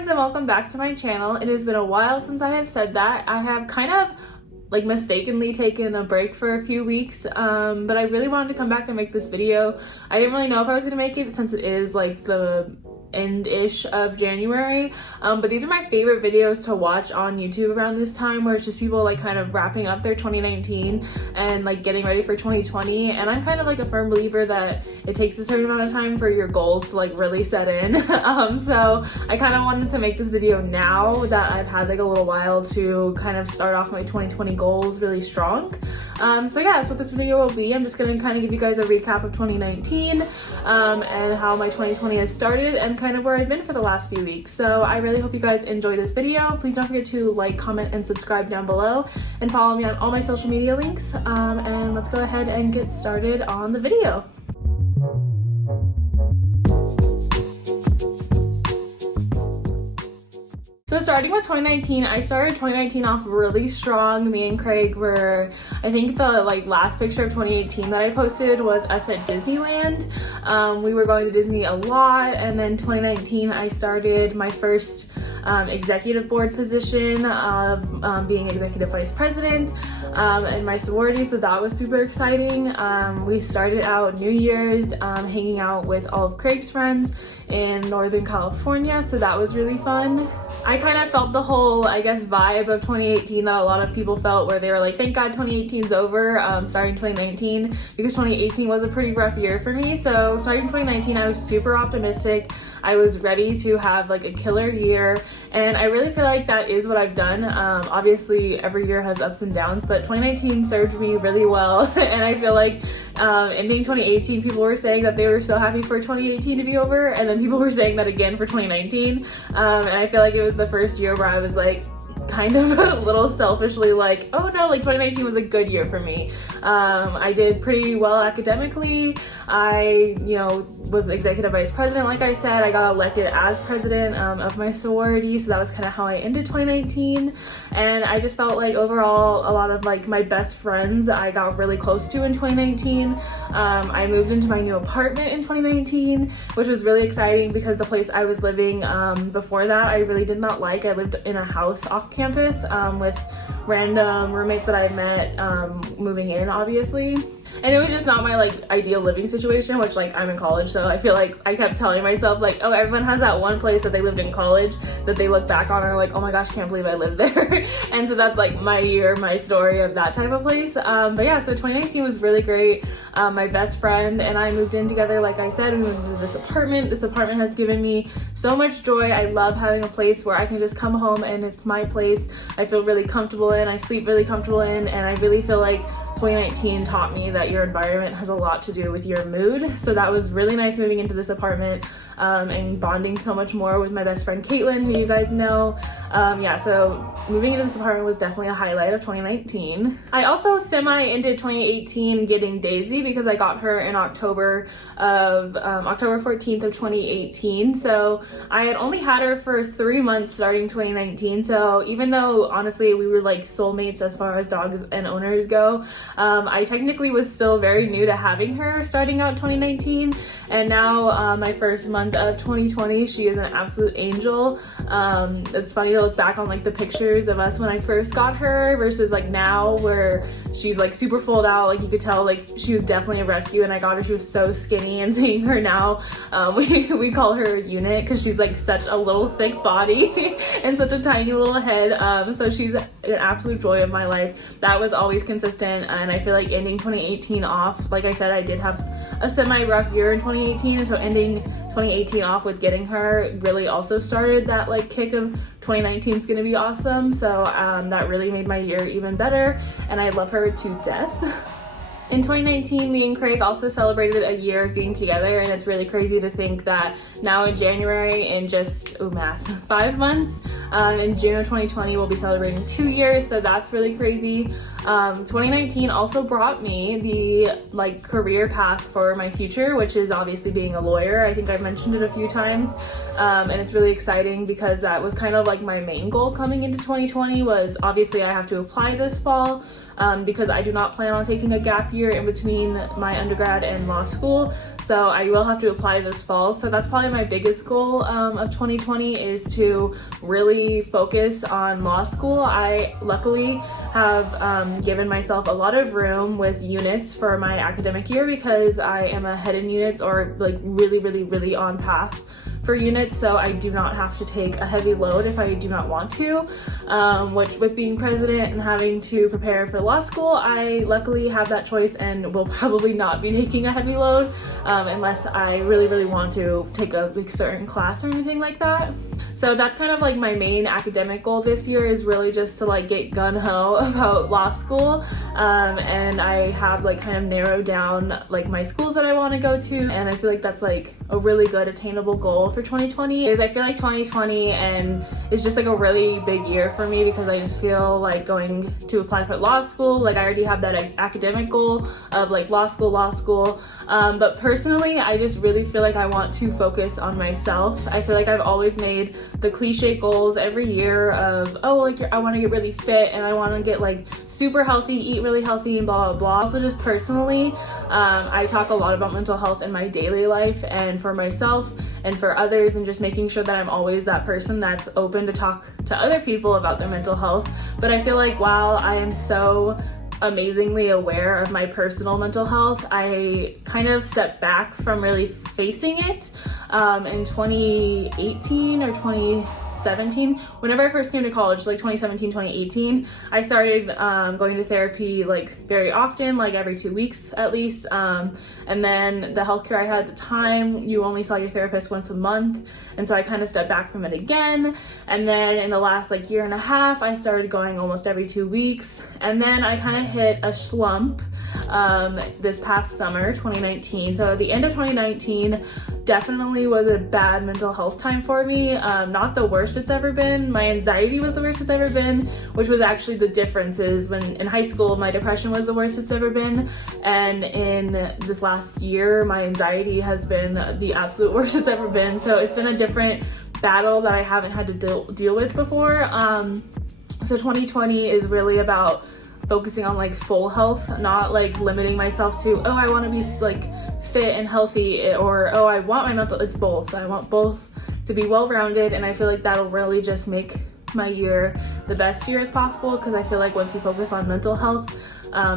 friends, and welcome back to my channel. It has been a while since I have said that. I have kind of mistakenly taken a break for a few weeks, but I really wanted to come back and make this video. I didn't really know if I was gonna make it since it is like the end-ish of January, but these are my favorite videos to watch on YouTube around this time, where it's just people like kind of wrapping up their 2019 and like getting ready for 2020. And I'm kind of like a firm believer that it takes a certain amount of time for your goals to like really set in. So I kind of wanted to make this video now that I've had like a little while to kind of start off my 2020 goals really strong. So yeah, that's what this video will be. I'm just gonna kind of give you guys a recap of 2019 and how my 2020 has started and kind of where I've been for the last few weeks. So I really hope you guys enjoy this video. Please don't forget to like, comment, and subscribe down below, and follow me on all my social media links. And let's go ahead and get started on the video. So starting with 2019, I started 2019 off really strong. Me and Craig were, I think the last picture of 2018 that I posted was us at Disneyland. We were going to Disney a lot, and then 2019 I started my first executive board position of being executive vice president in my sorority, so that was super exciting. We started out New Year's hanging out with all of Craig's friends in Northern California, so that was really fun. I kind of felt the whole, I guess, vibe of 2018 that a lot of people felt, where they were like, thank God 2018's over, starting 2019, because 2018 was a pretty rough year for me. So starting 2019, I was super optimistic. I was ready to have like a killer year, and I really feel like that is what I've done. Obviously every year has ups and downs, but 2019 served me really well. And I feel like ending 2018, people were saying that they were so happy for 2018 to be over, and then people were saying that again for 2019. And I feel like it was the first year where I was like kind of a little selfishly like, oh no, like 2019 was a good year for me. I did pretty well academically. I, was executive vice president, like I said. I got elected as president of my sorority, so that was kind of how I ended 2019. And I just felt like overall a lot of like my best friends I got really close to in 2019. I moved into my new apartment in 2019, which was really exciting because the place I was living before that I really did not like. I lived in a house off campus with random roommates that I met moving in, obviously. And it was just not my ideal living situation, which I'm in college, so I feel like I kept telling myself like, oh, everyone has that one place that they lived in college that they look back on and are like, oh my gosh, can't believe I lived there. And so that's like my year, my story of that type of place. But yeah, so 2019 was really great. My best friend and I moved in together. Like I said, we moved into this apartment. This apartment has given me so much joy. I love having a place where I can just come home and it's my place. I feel really comfortable in, I sleep really comfortable in, and I really feel like 2019 taught me that your environment has a lot to do with your mood. So that was really nice moving into this apartment and bonding so much more with my best friend Caitlin, who you guys know. Yeah, so moving into this apartment was definitely a highlight of 2019. I also ended 2018 getting Daisy because I got her in October 14th of 2018. So I had only had her for 3 months starting 2019. So even though honestly we were like soulmates as far as dogs and owners go, I technically was still very new to having her starting out 2019, and now my first month of 2020, she is an absolute angel. It's funny to look back on like the pictures of us when I first got her versus like now, where she's like super full out. Like you could tell like she was definitely a rescue, and I got her, she was so skinny, and seeing her now, we call her a unit because she's like such a little thick body and such a tiny little head. So she's an absolute joy of my life. That was always consistent. And I feel like ending 2018 off, like I said, I did have a semi-rough year in 2018, so ending 2018 off with getting her really also started that like kick of 2019 is gonna be awesome. So that really made my year even better, and I love her to death. In 2019, me and Craig also celebrated a year of being together, and it's really crazy to think that now in January, in just, 5 months, in June of 2020, we'll be celebrating 2 years, so that's really crazy. 2019 also brought me the career path for my future, which is obviously being a lawyer. I think I've mentioned it a few times, and it's really exciting because that was kind of like my main goal coming into 2020 was obviously I have to apply this fall because I do not plan on taking a gap year year in between my undergrad and law school, so I will have to apply this fall. So that's probably my biggest goal of 2020, is to really focus on law school. I luckily have given myself a lot of room with units for my academic year because I am ahead in units, or like really on path for units, so I do not have to take a heavy load if I do not want to, which with being president and having to prepare for law school, I luckily have that choice and will probably not be taking a heavy load unless I really want to take a like certain class or anything like that. So that's kind of like my main academic goal this year, is really just to like get gung-ho about law school, and I have like kind of narrowed down like my schools that I want to go to, and I feel like that's like a really good attainable goal for 2020. Is I feel like 2020 and is just like a really big year for me, because I just feel like going to apply for law school, like I already have that academic goal of like law school, but personally I just really feel like I want to focus on myself. I feel like I've always made the cliche goals every year of, oh, like I want to get really fit and I want to get like super healthy, eat really healthy, and blah blah blah. Also just personally, I talk a lot about mental health in my daily life and for myself and for others, and just making sure that I'm always that person that's open to talk to other people about their mental health. But I feel like while I am so amazingly aware of my personal mental health, I kind of stepped back from really facing it in 2018 or 2017. Whenever I first came to college, like 2017, 2018, I started going to therapy like very often, like every 2 weeks at least. And then the healthcare I had at the time, you only saw your therapist once a month. And so I kind of stepped back from it again. And then in the last like year and a half, I started going almost every 2 weeks. And then I kind of hit a slump this past summer, 2019. So at the end of 2019, definitely was a bad mental health time for me. Not the worst it's ever been. My anxiety was the worst it's ever been, which was actually the difference is when in high school, my depression was the worst it's ever been. And in this last year, my anxiety has been the absolute worst it's ever been. So it's been a different battle that I haven't had to deal with before. So 2020 is really about focusing on like full health, not like limiting myself to, oh, I want to be like fit and healthy, or oh, I want my mental, it's both. I want both to be well-rounded, and I feel like that'll really just make my year the best year as possible, because I feel like once you focus on mental health,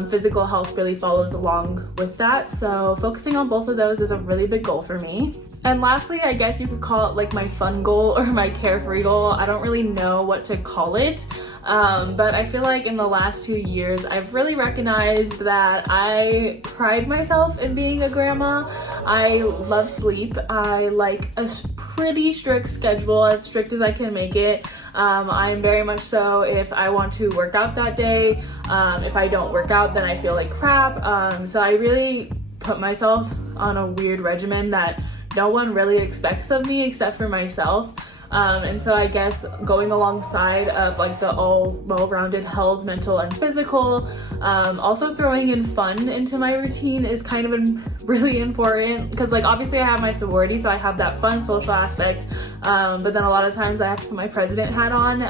physical health really follows along with that. So focusing on both of those is a really big goal for me. And lastly, I guess you could call it like my fun goal or my carefree goal. I don't really know what to call it, but I feel like in the last 2 years, I've really recognized that I pride myself in being a grandma. I love sleep. I like a pretty strict schedule, as strict as I can make it. I'm very much so if I want to work out that day. If I don't work out, then I feel like crap. So I really put myself on a weird regimen that no one really expects of me except for myself. And so I guess going alongside of like the all well-rounded health, mental and physical, also throwing in fun into my routine is kind of really important, because like obviously I have my sorority, so I have that fun social aspect, but then a lot of times I have to put my president hat on,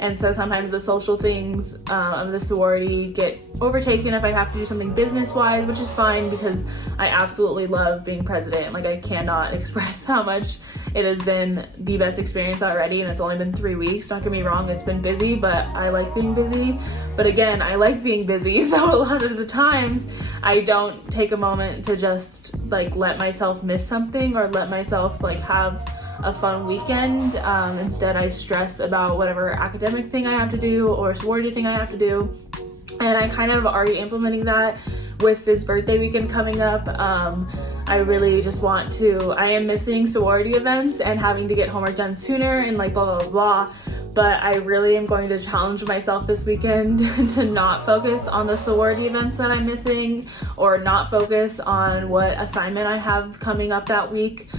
and so sometimes the social things of the sorority get overtaken if I have to do something business-wise, which is fine because I absolutely love being president. Like I cannot express how much it has been the best experience already, and it's only been 3 weeks. Don't get me wrong, it's been busy, but I like being busy. But again, I like being busy, so a lot of the times I don't take a moment to just like let myself miss something or let myself like have a fun weekend. Instead, I stress about whatever academic thing I have to do or sorority thing I have to do. And I kind of already implementing that with this birthday weekend coming up. I really just want to, I am missing sorority events and having to get homework done sooner and like blah, blah, blah. But I really am going to challenge myself this weekend to not focus on the sorority events that I'm missing, or not focus on what assignment I have coming up that week,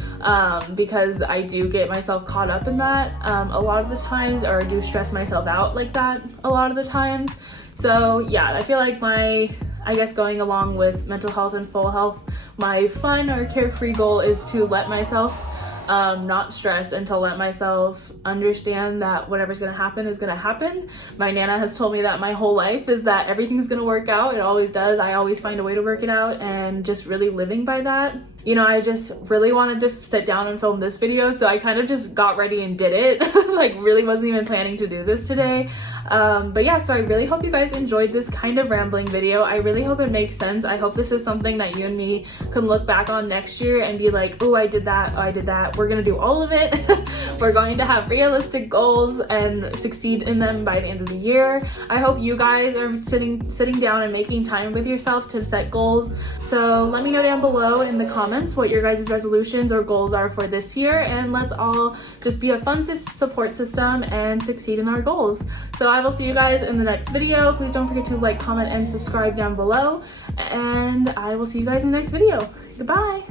because I do get myself caught up in that a lot of the times, or do stress myself out like that a lot of the times. So yeah, I feel like I guess going along with mental health and full health, my fun or carefree goal is to let myself not stress, and to let myself understand that whatever's gonna happen is gonna happen. My Nana has told me that my whole life is that everything's gonna work out. It always does. I always find a way to work it out, and just really living by that. You know, I just really wanted to sit down and film this video, so I kind of just got ready and did it. Like, really wasn't even planning to do this today. But yeah, so I really hope you guys enjoyed this kind of rambling video. I really hope it makes sense. I hope this is something that you and me can look back on next year and be like, oh, I did that, oh, I did that. We're gonna do all of it. We're going to have realistic goals and succeed in them by the end of the year. I hope you guys are sitting down and making time with yourself to set goals. So let me know down below in the comments what your guys' resolutions or goals are for this year, and let's all just be a fun support system and succeed in our goals. So I will see you guys in the next video. Please don't forget to like, comment, and subscribe down below, and I will see you guys in the next video. Goodbye.